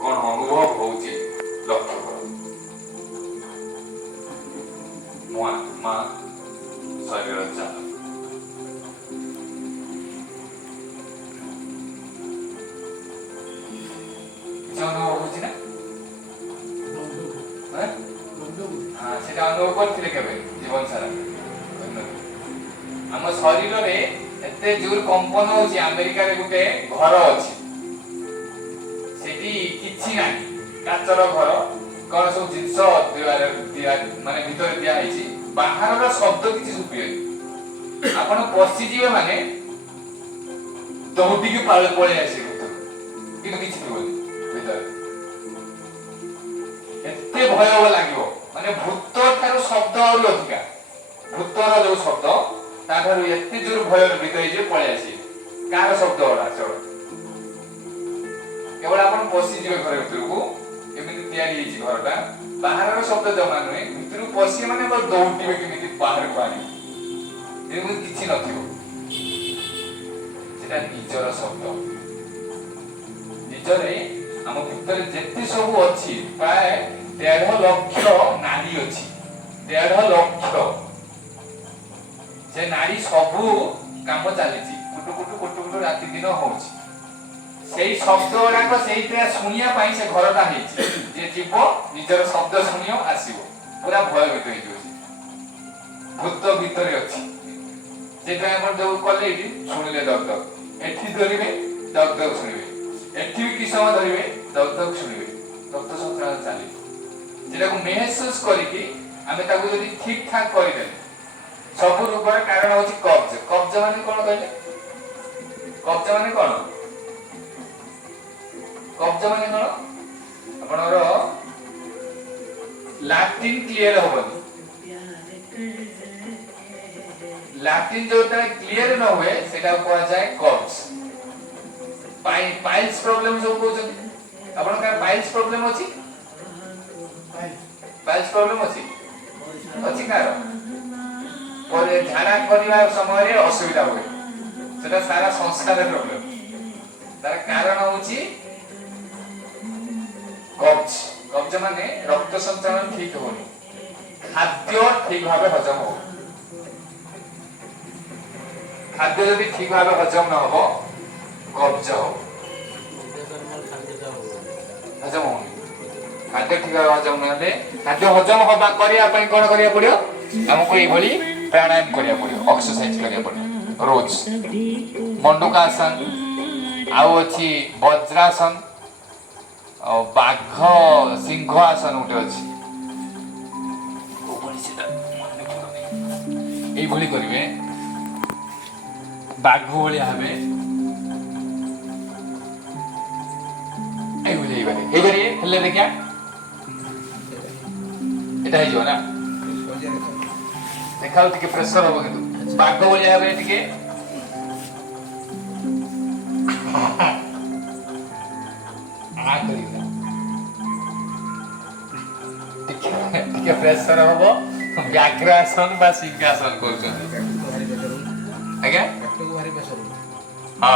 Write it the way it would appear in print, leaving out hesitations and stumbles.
कौन अनुभव होउची लक्ष्य करो मुआ मां शरीर चाल अनुभव होउची ना সেটা অনুভব করছিলে কেবে জীবন সারা ଆମ ଶରୀରରେ ଏତେ ଜୋର କମ୍ପନ ହଉଛି ଆମେରିକାରେ ଗୋଟେ ଘର ଅଛି ସେଠି କିଛି ନାହିଁ କାଚର ଘର କଣ ସବୁ ଜିନିଷ ମାନେ ଭିତରେ ଦିଆ ହେଇଛି ବାହାରର ଶବ୍ଦ କିଛି ଶୁଭିବନି ଆପଣ ପଶିଯିବେ ମାନେ ଦୌଡ଼ିକି ପଳେଇ ଆସିବେ କିନ୍ତୁ କିଛି ଥିବନି ଭିତରେ ଏତେ ଭୟ ଲାଗିବ ମାନେ ଭୂତ ଠାରୁ ଶବ୍ଦ ଆହୁରି ଅଧିକା ଭୂତର ଯୋଉ ଶବ୍ଦ ତାଠାରୁ ଏତେ ଜୋର ଭୟରେ ଭୀତ ହେଇଯିବେ ପଳେଇ ଆସିବେ କାହାର ଶବ୍ଦ ଗୁଡା କେବଳ ଆପଣ ପଶିଯିବେ ଘର ଭିତରକୁ କେମିତି ତିଆରି ହେଇଛି ଘରଟା ବାହାରର ଶବ୍ଦ ଜମା ନୁହେଁ ଭିତରକୁ ପଶିବେ ମାନେ ଦୌଡ଼ିବେ କେମିତି ବାହାରକୁ ଆଣିବେ ଯେମିତି କିଛି ନଥିବ ସେଟା ନିଜର ଶବ୍ଦ ନିଜରେ ଆମ ଭିତରେ ଯେତେ ସବୁ ଅଛି ପ୍ରାୟ 1.5 ଲକ୍ଷ ନାଡି ଅଛି 1.5 ଲକ୍ଷ ସେ ନାଡି ସବୁ କାମ ଚାଲିଛି କୁଟୁ କୁଟୁ କୁଟୁ କୁଟୁ ରାତି ଦିନ ହଉଛି ସେଇ ଶବ୍ଦ ଗୁଡାକ ସେଇଟା ଶୁଣିବା ପାଇଁ ସେ ଘରଟା ହେଇଛି ଯେ ଯିବ ନିଜର ଶବ୍ଦ ଶୁଣିବ ଆସିବ ପୁରା ଭୟଭୀତ ହେଇଯିବ ଭୂତ ଭିତରେ ଅଛି ସେଇଥିପାଇଁ ଆପଣ ଯୋଉ କଲେ ଏଠି ଶୁଣିଲେ ଦକ୍ ଦକ୍ ଏଠି ଧରିବେ ଦକ୍ ଦକ୍ ଶୁଣିବେ ଏଠି ବି କିଛି ସମୟ ଧରିବେ ଦକ୍ ଦକ୍ ଶୁଣିବେ ରକ୍ତ ସଞ୍ଚାଳନ ଚାଲିବ যেটাକୁ ମେହସୁସ କରିକି ଆମେ ତାକୁ ଯଦି ଠିକ ଠାକ କରିଦେଲେ ସବୁ ରୋଗର କାରଣ ହଉଛି କବ୍ଜ କବ୍ଜ ମାନେ କଣ କହିଲେ କବ୍ଜ ମାନେ କଣ କବ୍ଜ ମାନେ କଣ ଆପଣଙ୍କର ଲାଟିନ କ୍ଲିୟର ହବନି ଲାଟିନ ଯୋଉଟା କ୍ଲିୟର ନ ହୁଏ ସେଟା କୁହାଯାଏ କବ୍ଜ ପାଇଲ୍ସ ପ୍ରୋବ୍ଲେମ ସବୁ କହୁଛନ୍ତି ଆପଣଙ୍କର ପାଇଲ୍ସ ପ୍ରୋବ୍ଲେମ ଅଛି ପାଇଲ୍ସ ପ୍ରୋବ୍ଲେମ ଅଛି ଅଛି କାହାର ପରେ ଝାଡା କରିବା ସମୟରେ ଅସୁବିଧା ହୁଏ ସେଟା ସାରା ସଂସ୍କାର ପ୍ରୋବ୍ଲେମ ତାର କାରଣ ହଉଛି କବ୍ଜ କବ୍ଜ ମାନେ ରକ୍ତ ସଞ୍ଚାଳନ ଠିକ ହଉନି ଖାଦ୍ୟ ଠିକ ଭାବେ ହଜମ ହବ ଖାଦ୍ୟ ଯଦି ଠିକ ଭାବେ ହଜମ ନ ହବ କବ୍ଜ ହବ ହଜମ ହଉନି ଖାଦ୍ୟ ଠିକ ଭାବେ ହଜମ ନହେଲେ ଖାଦ୍ୟ ହଜମ ହବା କରିବା ପାଇଁ କଣ କରିବାକୁ ପଡିବ ଆମକୁ ଏଇଭଳି ପ୍ରାଣାୟାମ କରିବାକୁ ପଡିବ ଏକ୍ସରସାଇଜ କରିବାକୁ ପଡିବ ରୋଜ ମଣ୍ଡୁକାସନ ଆଉ ଅଛି ବଜ୍ରାସନ ଆଉ ବାଘ ସିଂହ ଆସନ ଗୋଟେ ଅଛି এইভাবে করিবে বাঘ ভলিয়া হবে এইভাবে এইভাবে হেলে দেখিয়া এটা হইଯିବ না দেখাও ଟିକେ ପ୍ରେସର ହବ କିନ୍ତୁ ବାଘ ଭଳିଆ হবে ଟିକେ ଟିକେ ପ୍ରେସର ହବ ବ୍ୟାଘ୍ରାସନ ବା ସିଂହାସନ କରୁଛନ୍ତି ଆଜ୍ଞା